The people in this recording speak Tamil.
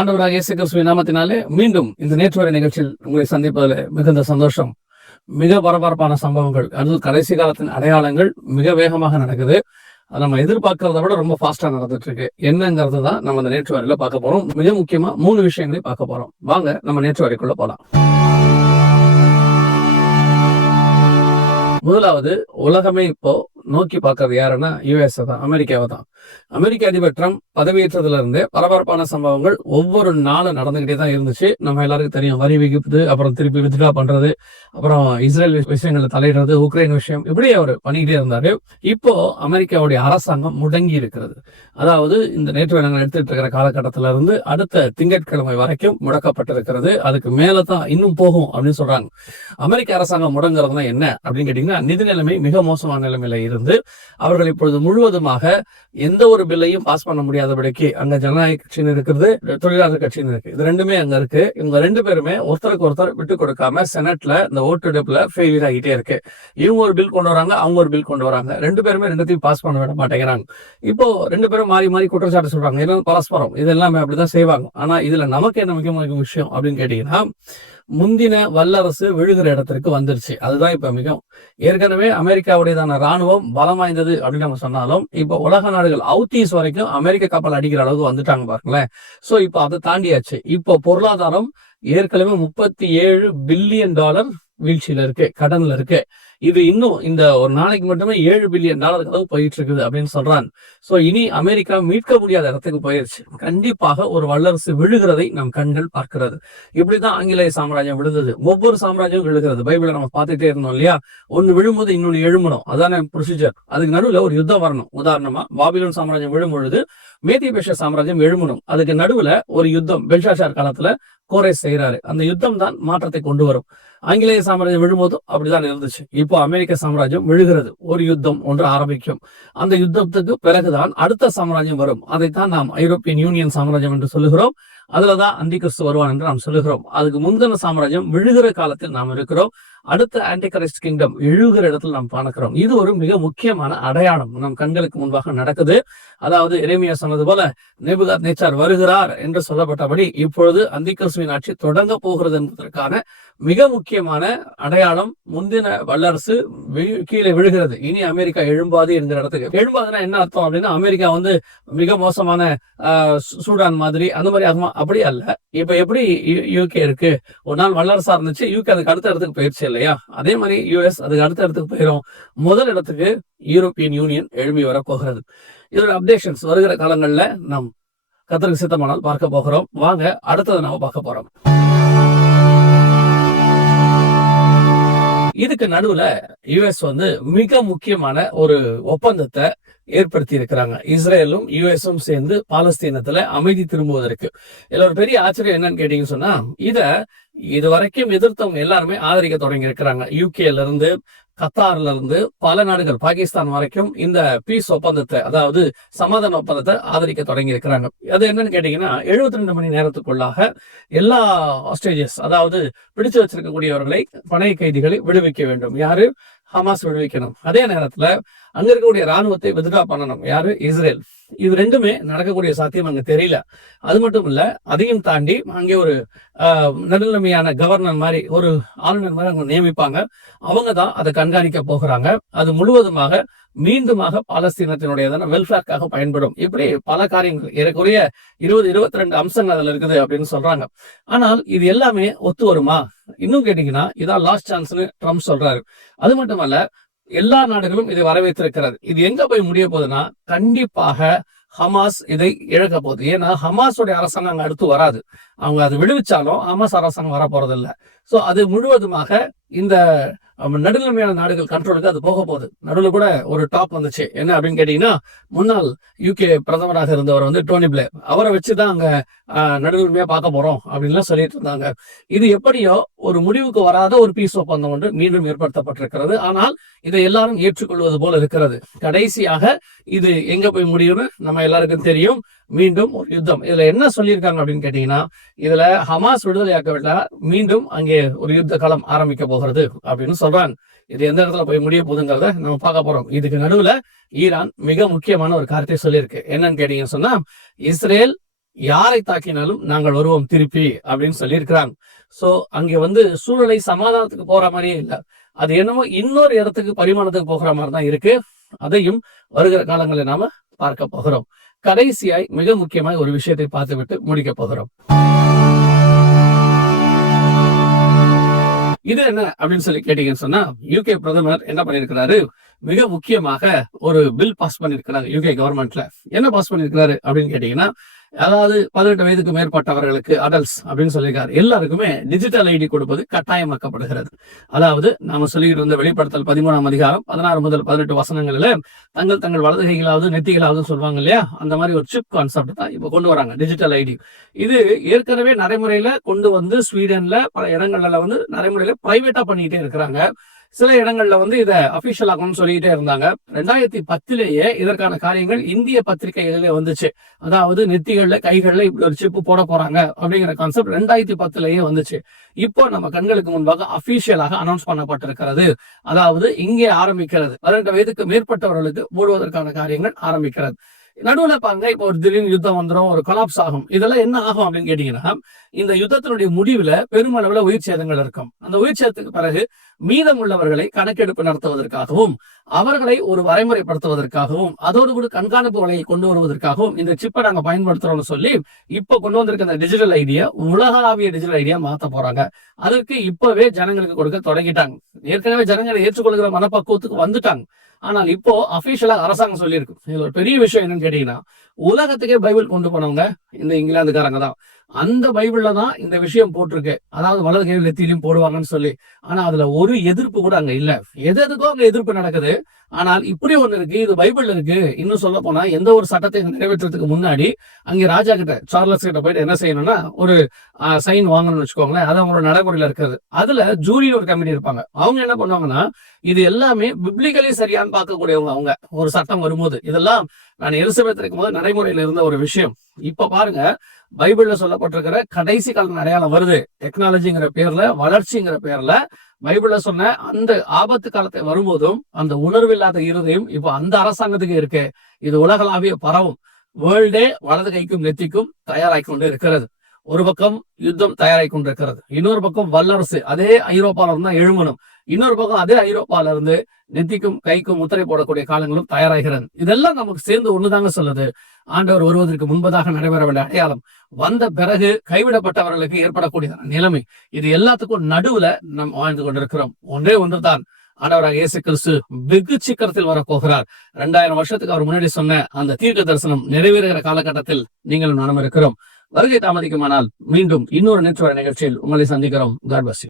ஆண்டவராக இயேசு கிறிஸ்துவின் நாமத்தினாலே மீண்டும் இந்த நேற்று வரை நிகழ்ச்சியில் உங்களை சந்திப்பதில் மிகுந்த சந்தோஷம். மிக பரபரப்பான சம்பவங்கள், அது கடைசி காலத்தின் அடையாளங்கள் மிக வேகமாக நடக்குது. அது நம்ம எதிர்பார்க்கறத விட ரொம்ப ஃபாஸ்டா நடந்துட்டு இருக்கு. என்னங்கிறது தான் நம்ம இந்த நேற்று வரையில பார்க்க போறோம். மிக முக்கியமா 3 விஷயங்களை பார்க்க போறோம். வாங்க நம்ம நேற்று வரைக்குள்ள போலாம். முதலாவது, உலகமே இப்போ நோக்கி பார்க்கறது யாருன்னா யுஎஸ் தான், அமெரிக்காவை தான். அமெரிக்க அதிபர் ட்ரம்ப் பதவியேற்றதுல இருந்து பரபரப்பான சம்பவங்கள் ஒவ்வொரு நாளும் நடந்துகிட்டே தான் இருந்துச்சு. நம்ம எல்லாருக்கும் தெரியும், வரி விகிப்புது, அப்புறம் திருப்பி வித்ட்ரா பண்றது, அப்புறம் இஸ்ரேல் விஷயங்களை தலையிடுறது, உக்ரைன் விஷயம், இப்படி அவர் பண்ணிக்கிட்டே இருந்தாரு. இப்போ அமெரிக்காவுடைய அரசாங்கம் முடங்கி இருக்கிறது. அதாவது இந்த நேற்று நாங்கள் எடுத்துட்டு இருக்கிற காலகட்டத்தில இருந்து அடுத்த திங்கட்கிழமை வரைக்கும் முடக்கப்பட்டிருக்கிறது. அதுக்கு மேலதான் இன்னும் போகும் அப்படின்னு சொல்றாங்க. அமெரிக்க அரசாங்கம் முடங்குறதுனா என்ன அப்படின்னு கேட்டீங்கன்னா, நிதி நிலைமை மிக மோசமான நிலைமையில இருந்து அவர்கள் இப்பொழுது முழுவதுமாக எந்த ஒரு பில்லையும் பாஸ் பண்ண முடியாதபடிக்கு, அங்க ஜனநாயக கட்சின்னு இருக்கிறது, தொழிலாளர் கட்சின்னு இருக்கு, இது ரெண்டுமே அங்க இருக்கு. இவங்க 2 பேருமே ஒருத்தருக்கு ஒருத்தர் விட்டு கொடுக்காம செனட்ல இந்த ஓட்டெடுப்புல ஃபெயிலியர் ஆகிட்டே இருக்கு. இவங்க ஒரு பில் கொண்டு வராங்க, அவங்க ஒரு பில் கொண்டு வராங்க. 2 பேருமே 2த்தையும் பாஸ் பண்ண விட மாட்டேங்கிறாங்க. இப்போ 2 பேரும் மாறி மாறி குற்றச்சாட்டு சொல்றாங்க. இதெல்லாம் பரஸ்பரம், இது எல்லாமே அப்படிதான் செய்வாங்க. ஆனா இதுல நமக்கு என்ன முக்கியமான விஷயம் அப்படின்னு கேட்டீங்கன்னா, முந்தின வல்லரசு விழுகிற இடத்திற்கு வந்துருச்சு. அதுதான் இப்ப மிகவும். ஏற்கனவே அமெரிக்காவுடையதான ராணுவம் பலம் வாய்ந்தது அப்படின்னு நம்ம சொன்னாலும், இப்ப உலக நாடுகள் அவுத்தீஸ் வரைக்கும் அமெரிக்க கப்பல் அடிக்கிற அளவுக்கு வந்துட்டாங்க பாருங்களேன். சோ இப்ப அதை தாண்டியாச்சு. இப்போ பொருளாதாரம் ஏற்கனவே $37 பில்லியன் வீழ்ச்சியில இருக்கு, கடன்ல இருக்கு. இது இன்னும் இந்த ஒரு நாளைக்கு மட்டுமே $7 பில்லியன் அளவு போயிட்டு இருக்குது அப்படின்னு சொல்றாங்க. சோ இனி அமெரிக்கா மீட்க முடியாத இடத்துக்கு போயிருச்சு. கண்டிப்பாக ஒரு வல்லரசு விழுகிறதை நம் கண்கள் பார்க்கிறது. இப்படிதான் ஆங்கிலேய சாம்ராஜ்யம் விழுந்தது. ஒவ்வொரு சாம்ராஜ்யம் விழுகிறது. பைபிளை நம்ம பார்த்துட்டே இருந்தோம் இல்லையா? ஒன்னு விழும்போது இன்னொன்னு எழும்பணும், அதான ப்ரொசீஜர். அதுக்கு நடுவுல ஒரு யுத்தம் வரணும். உதாரணமா பாபிலோன் சாம்ராஜ்யம் விழும் பொழுது மேதிய பேர்ஷியா சாம்ராஜ்யம் எழும்பணும். அதுக்கு நடுவுல ஒரு யுத்தம் பெல்ஷாசார் காலத்துல கோரேஸ் செய்யறாரு. அந்த யுத்தம் தான் மாற்றத்தை கொண்டு வரும். ஆங்கிலேய சாம்ராஜ்யம் விழும்போதும் அப்படிதான் இருந்துச்சு. இப்போ அமெரிக்க சாம்ராஜ்யம் விழுகிறது. ஒரு யுத்தம் ஒன்று ஆரம்பிக்கும். அந்த யுத்தத்துக்கு பிறகுதான் அடுத்த சாம்ராஜ்யம் வரும். அதைத்தான் நாம் ஐரோப்பியன் யூனியன் சாம்ராஜ்யம் என்று சொல்லுகிறோம். அதுலதான் அந்தி கிறிஸ்து வருவான் என்று நாம் சொல்லுகிறோம். அதுக்கு முந்தின சாம்ராஜ்யம் விழுகிற காலத்தில் நாம் இருக்கிறோம். அடுத்த ஆன்டிகிரைஸ்ட் கிங்டம் எழுகிற இடத்துல நாம் பார்க்கிறோம். இது ஒரு மிக முக்கியமான அடையாளம் நம் கண்களுக்கு முன்பாக நடக்குது. அதாவது எரேமியா சொன்னது போல நேபுகாத்நேச்சார் வருகிறார் என்று சொல்லப்பட்டபடி இப்பொழுது அந்தி கிறிஸ்துவின் ஆட்சி தொடங்க போகிறது என்பதற்கான மிக முக்கியமான அடையாளம். முந்தின வல்லரசு கீழே விழுகிறது. இனி அமெரிக்கா எழும்பாது என்கிற இடத்துக்கு. எழும்பாதுன்னா என்ன அர்த்தம் அப்படின்னா, அமெரிக்கா மிக மோசமான சூடான் மாதிரி அந்த மாதிரி ஆகுமா? அப்படி அல்ல. இப்ப எப்படி யூகே இருக்கு, ஒரு நாள் வல்லரசா இருந்துச்சு, யூகே அதுக்கு அடுத்த இடத்துக்கு போயிடுச்சு இல்லையா? அதே மாதிரி யுஎஸ் அதுக்கு அடுத்த இடத்துக்கு போயிடும். முதல் இடத்துக்கு யூரோப்பியன் யூனியன் எழுப்பி வரப்போகிறது. இதோட அப்டேஷன்ஸ் வருகிற காலங்கள்ல நாம் கர்த்தருக்கு சித்தமானால் பார்க்க போகிறோம். வாங்க அடுத்தது நாம பார்க்க போறோம். இதுக்கு நடுவுல யுஎஸ் மிக முக்கியமான ஒரு ஒப்பந்தத்தை ஏற்படுத்தி இருக்கிறாங்க. இஸ்ரேலும் யுஎஸும் சேர்ந்து பாலஸ்தீனத்துல அமைதி திரும்புவதற்கு. இதுல ஒரு பெரிய ஆச்சரியம் என்னன்னு கேட்டீங்கன்னு சொன்னா, இது வரைக்கும் எதிர்த்தவங்க எல்லாருமே ஆதரிக்க தொடங்கி இருக்கிறாங்க. யூகேல இருந்து, கத்தார்ல இருந்து, பல நாடுகள், பாகிஸ்தான் வரைக்கும் இந்த பீஸ் ஒப்பந்தத்தை, அதாவது சமாதான ஒப்பந்தத்தை ஆதரிக்க தொடங்கி இருக்கிறாங்க. அது என்னன்னு கேட்டீங்கன்னா, 72 மணி நேரத்துக்குள்ளாக எல்லா ஹாஸ்டேஜஸ், அதாவது பிடிச்சு வச்சிருக்கக்கூடியவர்களை, பணை கைதிகளை விடுவிக்க வேண்டும். யாரு? ஹமாஸ் விடுவிக்கணும். அதே நேரத்துல அங்க இருக்கக்கூடிய ராணுவத்தை வித்ட்ரா பண்ணணும். யாரு? இஸ்ரேல். இது ரெண்டுமே நடக்கக்கூடிய சாத்தியம் அங்க தெரியல. அது மட்டும் இல்ல, அதையும் தாண்டி அங்கே ஒரு நடுநிலைமையான கவர்னர் மாதிரி, ஒரு ஆளுநர் மாதிரி அவங்க நியமிப்பாங்க. அவங்க தான் அதை கண்காணிக்க போகிறாங்க. அது முழுவதுமாக மீண்டுமாக பாலஸ்தீனத்தினுடைய வெல்ஃபேர்க்காக பயன்படும். இப்படி பல காரியங்கள், ஏறக்குறைய 20-22 அம்சங்கள் அதுல இருக்குது அப்படின்னு சொல்றாங்க. ஆனால் இது எல்லாமே ஒத்து வருமா? இன்னும் கேட்டீங்கன்னா, இதான் லாஸ்ட் சான்ஸ்னு ட்ரம்ப் சொல்றாரு. அது மட்டுமல்ல, எல்லா நாடுகளும் இதை வரவேற்றிருக்கிறது. இது எங்க போய் முடிய போகுதுன்னா, கண்டிப்பாக ஹமாஸ் இதை இழக்க போகுது. ஏன்னா ஹமாஸோட அரசாங்கம் அங்க அடுத்து வராது. அவங்க அதை விடுவிச்சாலும் ஹமாஸ் அரசாங்கம் வர போறது இல்லை. சோ அது முழுவதுமாக இந்த நடுநிலைமையான நாடுகள் கண்ட்ரோலுக்கு அது போக போகுது. நடுவில் கூட ஒரு டாப் வந்துச்சு. என்ன அப்படின்னு கேட்டீங்கன்னா, முன்னாள் யூகே பிரதமராக இருந்தவர் டோனி பிளேர், அவரை வச்சுதான் அங்க நடுநிலைமையா பார்க்க போறோம் அப்படின்லாம் சொல்லிட்டு இருந்தாங்க. இது எப்படியோ ஒரு முடிவுக்கு வராத ஒரு பீஸ் ஒப்பந்தம் ஒன்று மீண்டும் ஏற்படுத்தப்பட்டிருக்கிறது. ஆனால் இதை எல்லாரும் ஏற்றுக்கொள்வது போல இருக்கிறது. கடைசியாக இது எங்க போய் முடியும்னு நம்ம எல்லாருக்கும் தெரியும். மீண்டும் ஒரு யுத்தம். இதுல என்ன சொல்லியிருக்காங்க அப்படின்னு கேட்டீங்கன்னா, இதுல ஹமாஸ் விடுதலையாக்கவில்லை, மீண்டும் அங்கே ஒரு யுத்த காலம் ஆரம்பிக்க போகிறது அப்படின்னு சொல்றாங்க. இது எந்த இடத்துல போய் முடிய போகுதுங்கிறத நம்ம பார்க்க போறோம். இதுக்கு நடுவுல ஈரான் மிக முக்கியமான ஒரு காரியத்தை சொல்லியிருக்கு. என்னன்னு கேட்டீங்கன்னு சொன்னா, இஸ்ரேல் யாரை தாக்கினாலும் நாங்கள் வருவோம் திருப்பி அப்படின்னு சொல்லியிருக்கிறாங்க. சோ அங்க சூழ்நிலை சமாதானத்துக்கு போற மாதிரியே இல்ல, அது என்னமோ இன்னொரு இடத்துக்கு பரிமாணத்துக்கு போகிற மாதிரி தான் இருக்கு. அதையும் வருகிற காலங்களில் நாம பார்க்க போகிறோம். கடைசியாய் மிக முக்கியமாக ஒரு விஷயத்தை பார்த்துவிட்டு முடிக்க போகிறோம். இது என்ன அப்படின்னு சொல்லி கேட்டீங்கன்னு சொன்னா, யூகே பிரதமர் என்ன பண்ணிருக்கிறாரு, மிக முக்கியமாக ஒரு பில் பாஸ் பண்ணிருக்கிறாரு யூகே கவர்மெண்ட்ல. என்ன பாஸ் பண்ணிருக்கிறாரு அப்படின்னு கேட்டீங்கன்னா, அதாவது 18 வயதுக்கு மேற்பட்டவர்களுக்கு அடல்ட்ஸ் அப்படின்னு சொல்லியிருக்காரு, எல்லாருக்குமே டிஜிட்டல் ஐடி கொடுப்பது கட்டாயமாக்கப்படுகிறது. அதாவது நாம சொல்லிக்கிட்டு இருந்த வெளிப்படுத்தல் 13ஆம் அதிகாரம் 16 முதல் 18 வசனங்களில தங்கள் வலது கைகளாவது நெத்திகளாவது சொல்லுவாங்க இல்லையா, அந்த மாதிரி ஒரு சிப் கான்செப்ட் தான் இப்ப கொண்டு வராங்க, டிஜிட்டல் ஐடி. இது ஏற்கனவே நடைமுறையில கொண்டு வந்து ஸ்வீடன்ல பல இடங்கள்ல நடைமுறையில பிரைவேட்டா பண்ணிட்டே இருக்கிறாங்க. சில இடங்கள்ல இதை அபிஷியல் ஆகணும்னு சொல்லிக்கிட்டே இருந்தாங்க. 2010 இதற்கான காரியங்கள் இந்திய பத்திரிகைகளிலே வந்துச்சு. அதாவது நெத்திகள்ல கைகள்ல இப்படி ஒரு சிப்பு போட போறாங்க அப்படிங்கிற கான்செப்ட் 2010 வந்துச்சு. இப்போ நம்ம கண்களுக்கு முன்பாக அபிஷியலாக அனௌன்ஸ் பண்ணப்பட்டிருக்கிறது. அதாவது இங்கே ஆரம்பிக்கிறது, 18 வயதுக்கு மேற்பட்டவர்களுக்கு போடுவதற்கான காரியங்கள் ஆரம்பிக்கிறது. நடுவுல பாருங்க, இப்போ ஒரு திடீர்னு யுத்தம் வந்துடும், ஒரு கொலாப்ஸ் ஆகும். இதெல்லாம் என்ன ஆகும் அப்படின்னு கேட்டீங்கன்னா, இந்த யுத்தத்தினுடைய முடிவுல பெருமளவுல உயிர் சேதங்கள் இருக்கும். அந்த உயிர் சேதத்துக்கு பிறகு மீதம் உள்ளவர்களை கணக்கெடுப்பு நடத்துவதற்காகவும், அவர்களை ஒரு வரைமுறைப்படுத்துவதற்காகவும், அதோடு கூட கண்காணிப்பு வலையை கொண்டு வருவதற்காகவும் இந்த சிப்பை நாங்க பயன்படுத்துறோம்னு சொல்லி இப்ப கொண்டு வந்திருக்க இந்த டிஜிட்டல் ஐடியா உலகளாவிய டிஜிட்டல் ஐடியா மாத்த போறாங்க. அதற்கு இப்பவே ஜனங்களுக்கு கொடுக்க தொடங்கிட்டாங்க. ஏற்கனவே ஜனங்களை ஏற்றுக்கொள்கிற மனப்பக்குவத்துக்கு வந்துட்டாங்க. ஆனால் இப்போ அபிஷியலா அரசாங்கம் சொல்லியிருக்கு. இது ஒரு பெரிய விஷயம் என்னன்னு கேட்டீங்கன்னா, உலகத்துக்கே பைபிள் கொண்டு போனவங்க இந்த இங்கிலாந்துக்காரங்க தான். அந்த பைபிள்ல தான் இந்த விஷயம் போட்டிருக்கு, அதாவது வலது கையில் நெத்தியிலும் போடுவாங்கன்னு சொல்லி. ஆனா அதுல ஒரு எதிர்ப்பு கூட அங்க இல்ல. எதுக்கோ அங்க எதிர்ப்பு நடக்குது. ஆனால் இப்படி ஒண்ணு இருக்கு, இது பைபிள்ல இருக்கு. இன்னும் சொல்ல போனா எந்த ஒரு சட்டத்தை நிறைவேற்றத்துக்கு முன்னாடி அங்க ராஜா கிட்ட, சார்லஸ் கிட்ட போயிட்டு என்ன செய்யணும்னா ஒரு சைன் வாங்கணும்னு வச்சுக்கோங்களேன். அது அவங்களோட நடைமுறையில இருக்கிறது. அதுல ஜூரி ஒரு கமிட்டி இருப்பாங்க. அவங்க என்ன பண்ணுவாங்கன்னா, இது எல்லாமே பிப்ளிக்கலி சரியான்னு பார்க்கக்கூடியவங்க. அவங்க ஒரு சட்டம் வரும்போது இதெல்லாம் நான் எலிசபெத் இருக்கும்போது நடைமுறையில இருந்த ஒரு விஷயம். இப்ப பாருங்க, பைபிள்ல சொல்லப்பட்டிருக்கிற கடைசி காலம் அடையாளம் வருது. டெக்னாலஜிங்கிற பேர்ல, வளர்ச்சிங்கிற பேர்ல பைபிள்ல சொன்ன அந்த ஆபத்து காலத்தை வரும்போதும் அந்த உணர்வு இல்லாத இருதயம் இப்ப அந்த அரசாங்கத்துக்கு இருக்கு. இது உலகளாவிய பரவும். வேர்ல்டே வலது கைக்கும் நெத்திக்கும் தயாராகி கொண்டு இருக்கிறது. ஒரு பக்கம் யுத்தம் தயாராகி கொண்டிருக்கிறது, இன்னொரு பக்கம் வல்லரசு அதே ஐரோப்பால இருந்தா எழுமணும், இன்னொரு பக்கம் அதே ஐரோப்பால இருந்து நெத்திக்கும் கைக்கும் முத்திரை போடக்கூடிய காலங்களும் தயாராகிறது. இதெல்லாம் நமக்கு சேர்ந்து ஒண்ணுதாங்க சொல்லுது, ஆண்டவர் வருவதற்கு முன்பதாக நடைபெற வேண்டிய அடையாளம் வந்த பிறகு கைவிடப்பட்டவர்களுக்கு ஏற்படக்கூடிய நிலைமை. இது எல்லாத்துக்கும் நடுவுல நாம் வாழ்ந்து கொண்டிருக்கிறோம். ஒன்றே ஒன்றுதான், ஆண்டவராக இயேசு கிறிஸ்து வெகு சீக்கிரத்தில் வரப்போகிறார். 2000 வருஷத்துக்கு அவர் முன்னாடி சொன்ன அந்த தீர்க்க தரிசனம் நிறைவேறுகிற காலகட்டத்தில் நீங்களும் நானும் இருக்கிறோம். வருகை தாமதிக்குமானால் மீண்டும் இன்னொரு நேற்று நிகழ்ச்சியில் உங்களை சந்திக்கிறோம். God bless you.